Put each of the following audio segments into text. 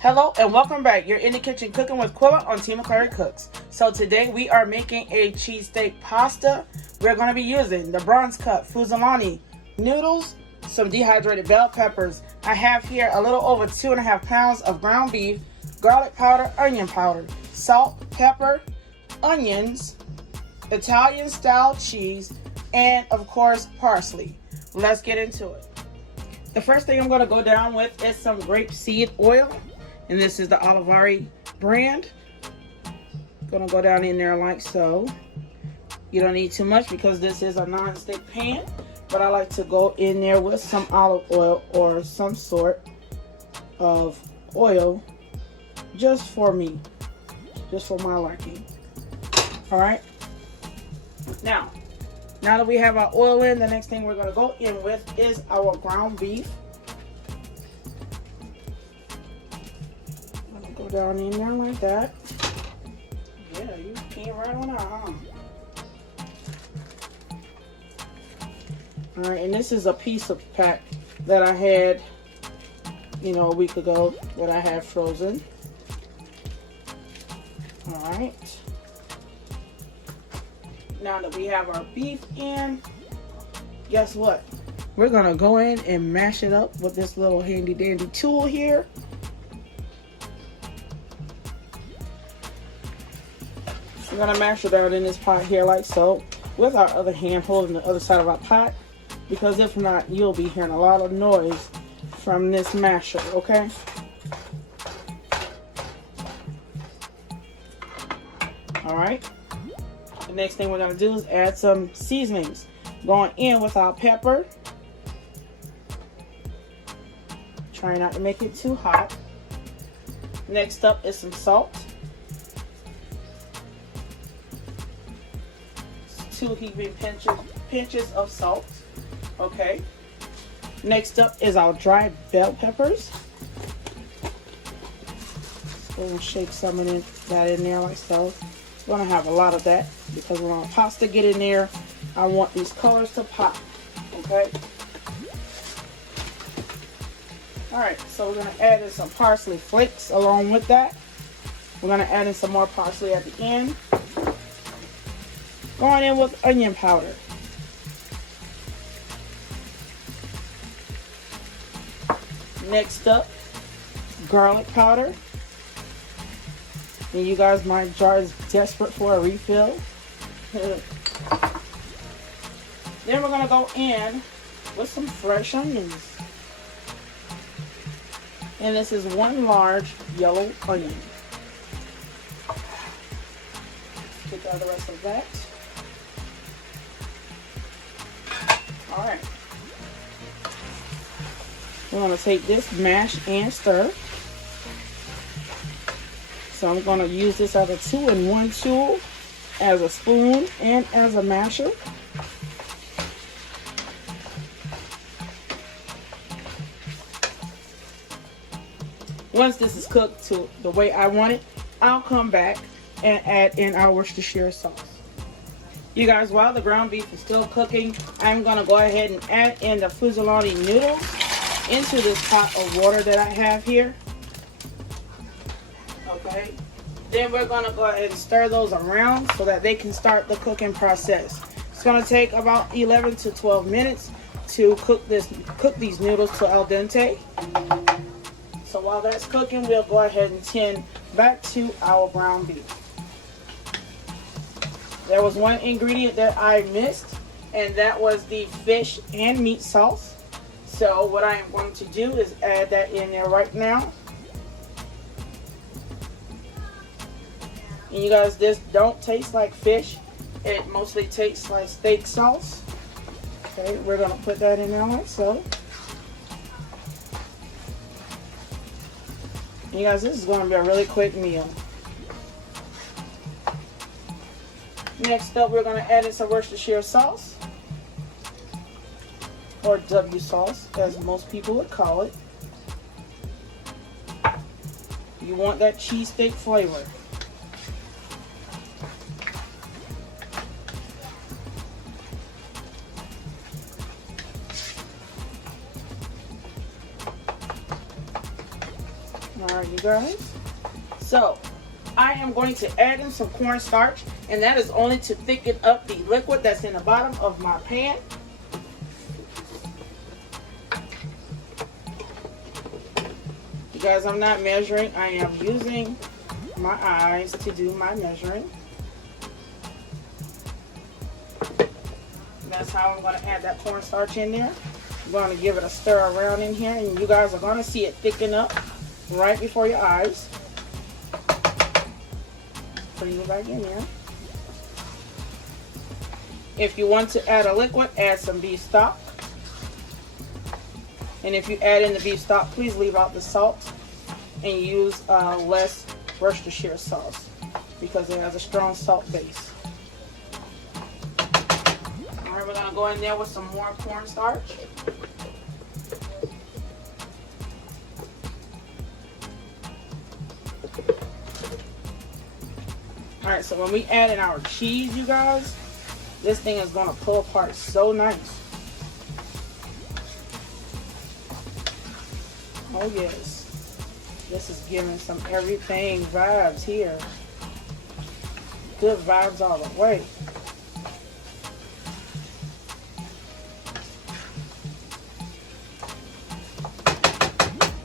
Hello and welcome back. You're in the kitchen cooking with Quilla on Team McClary Cooks. So today we are making a cheesesteak pasta. We're going to be using the bronze cut fusillioni noodles, some dehydrated bell peppers. I have here a little over 2.5 pounds of ground beef, garlic powder, onion powder, salt, pepper, onions, Italian style cheese, and of course parsley. Let's get into it. The first thing I'm going to go down with is some grapeseed oil. And this is the Olivari brand. Gonna go down in there like so. You don't need too much because this is a non-stick pan, but I like to go in there with some olive oil or some sort of oil just for me, just for my liking. All right. Now that we have our oil in, the next thing we're gonna go in with is our ground beef. Go down in there like that. Yeah, you came right on out, huh? Alright, and this is a piece of pack that I had, a week ago that I had frozen. Alright. Now that we have our beef in, guess what? We're gonna go in and mash it up with this little handy dandy tool here. We're going to mash it out in this pot here like so, with our other hand holding the other side of our pot, because if not, you'll be hearing a lot of noise from this masher, okay? Alright. The next thing we're going to do is add some seasonings. Going in with our pepper. Try not to make it too hot. Next up is some salt. 2 heaping pinches of salt. Okay. Next up is our dried bell peppers. Just go and shake some of that in there like so. We're gonna have a lot of that because when our pasta get in there, I want these colors to pop. Okay. All right. So we're gonna add in some parsley flakes along with that. We're gonna add in some more parsley at the end. Going in with onion powder. Next up, garlic powder. And you guys, my jar is desperate for a refill. Then we're going to go in with some fresh onions. And this is 1 large yellow onion. Take out the rest of that. Alright, we're going to take this, mash and stir. So I'm going to use this as a 2-in-1 tool, as a spoon and as a masher. Once this is cooked to the way I want it, I'll come back and add in our Worcestershire sauce. You guys, while the ground beef is still cooking, I'm going to go ahead and add in the fusillioni noodles into this pot of water that I have here. Okay. Then we're going to go ahead and stir those around so that they can start the cooking process. It's going to take about 11 to 12 minutes to cook these noodles to al dente. So while that's cooking, we'll go ahead and tend back to our ground beef. There was one ingredient that I missed, and that was the fish and meat sauce. So what I am going to do is add that in there right now. And you guys, this don't taste like fish. It mostly tastes like steak sauce. Okay, we're going to put that in there like so. And you guys, this is going to be a really quick meal. Next up, we're going to add in some Worcestershire sauce, or W sauce, as most people would call it. You want that cheesesteak flavor. Alright, you guys. So, I am going to add in some cornstarch, and that is only to thicken up the liquid that's in the bottom of my pan. You guys, I'm not measuring. I am using my eyes to do my measuring. That's how I'm going to add that cornstarch in there. I'm going to give it a stir around in here, and you guys are going to see it thicken up right before your eyes. Putting it back in there. If you want to add a liquid, add some beef stock. And if you add in the beef stock, please leave out the salt and use less Worcestershire sauce because it has a strong salt base. Alright, we're going to go in there with some more cornstarch. Alright, so when we add in our cheese, you guys, this thing is going to pull apart so nice. Oh yes, this is giving some everything vibes here. Good vibes all the way.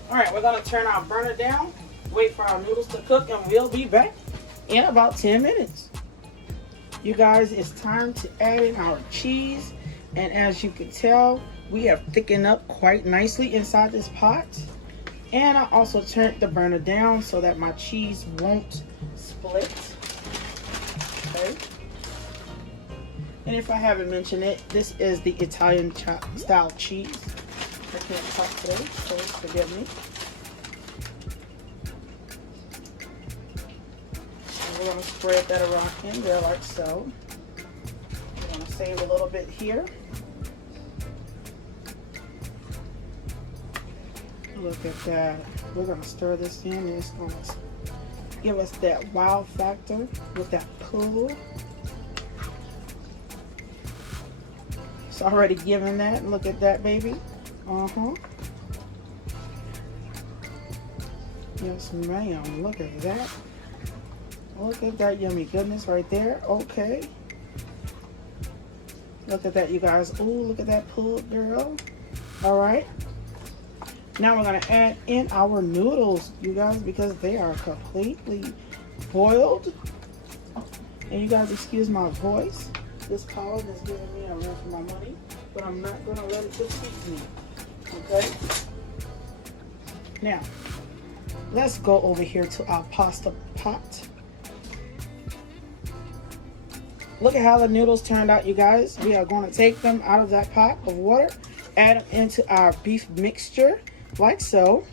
Alright, we're going to turn our burner down, wait for our noodles to cook, and we'll be back in about 10 minutes. You guys, it's time to add in our cheese, and as you can tell, we have thickened up quite nicely inside this pot. And I also turned the burner down so that my cheese won't split. Okay. And if I haven't mentioned it, this is the Italian style cheese. I can't talk today, so forgive me. And we're going to spread that around in there like so. We're going to save a little bit here. Look at that. We're going to stir this in, and it's going to give us that wow factor with that pull. It's already giving that. Look at that, baby. Yes, ma'am. Look at that. Look at that yummy goodness right there. Okay. Look at that, you guys. Oh, look at that pull, girl. All right. Now we're going to add in our noodles, you guys, because they are completely boiled. And you guys, excuse my voice. This pollen is giving me a run for my money, but I'm not going to let it defeat me. Okay? Now, let's go over here to our pasta pot. Look at how the noodles turned out, you guys. We are going to take them out of that pot of water, add them into our beef mixture. Like so.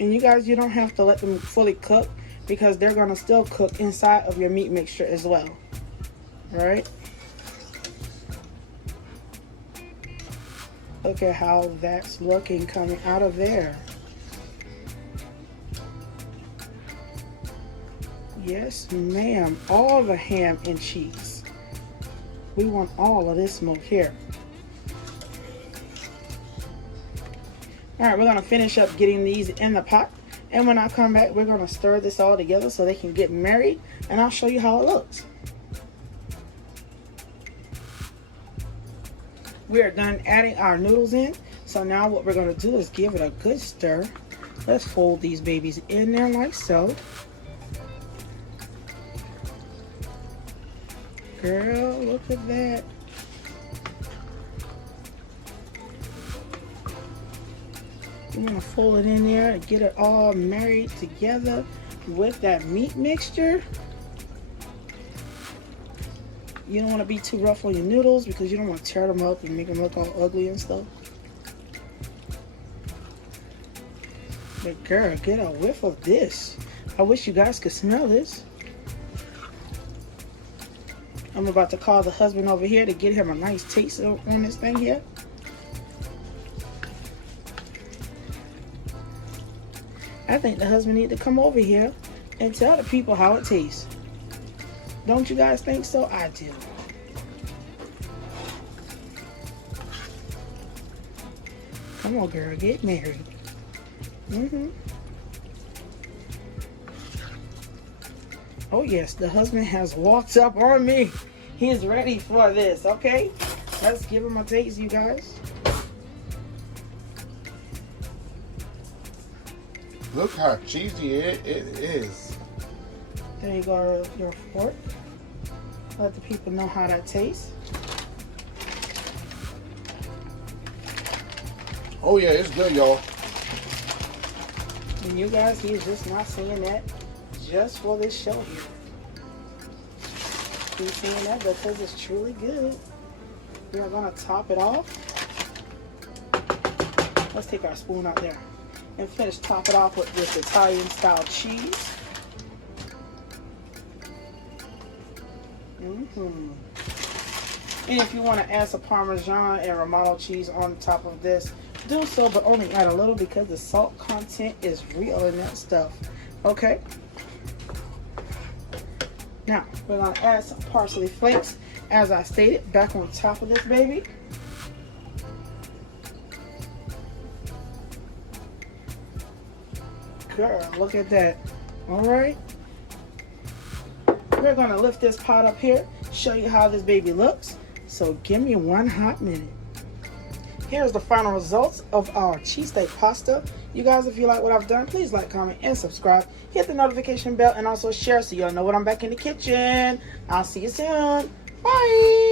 And you guys, you don't have to let them fully cook because they're going to still cook inside of your meat mixture as well. Alright? Look at how that's looking coming out of there. Yes, ma'am. All the ham and cheese. We want all of this smoke here. Alright, we're going to finish up getting these in the pot. And when I come back, we're going to stir this all together so they can get married. And I'll show you how it looks. We are done adding our noodles in. So now what we're going to do is give it a good stir. Let's fold these babies in there like so. Girl, look at that. I'm going to fold it in there and get it all married together with that meat mixture. You don't want to be too rough on your noodles because you don't want to tear them up and make them look all ugly and stuff. But girl, get a whiff of this. I wish you guys could smell this. I'm about to call the husband over here to get him a nice taste on this thing here. I think the husband need to come over here and tell the people how it tastes. Don't you guys think so? I do. Come on, girl, get married. Oh yes, the husband has walked up on me. He's ready for this, okay? Let's give him a taste, you guys. Look how cheesy it is. There you go, your fork. Let the people know how that tastes. Oh yeah, it's good, y'all. And you guys, he's just not saying that just for this show here. He's saying that because it's truly good. We are gonna top it off. Let's take our spoon out there and top it off with Italian style cheese. And if you want to add some Parmesan and Romano cheese on top of this, do so, but only add a little because the salt content is real in that stuff. Okay. Now we're gonna add some parsley flakes, as I stated, back on top of this baby. Girl, look at that. All right. We're gonna lift this pot up here, show you how this baby looks. So give me one hot minute. Here's the final results of our cheesesteak pasta. You guys, if you like what I've done, please like, comment, and subscribe. Hit the notification bell and also share so you'll know when I'm back in the kitchen. I'll see you soon. Bye.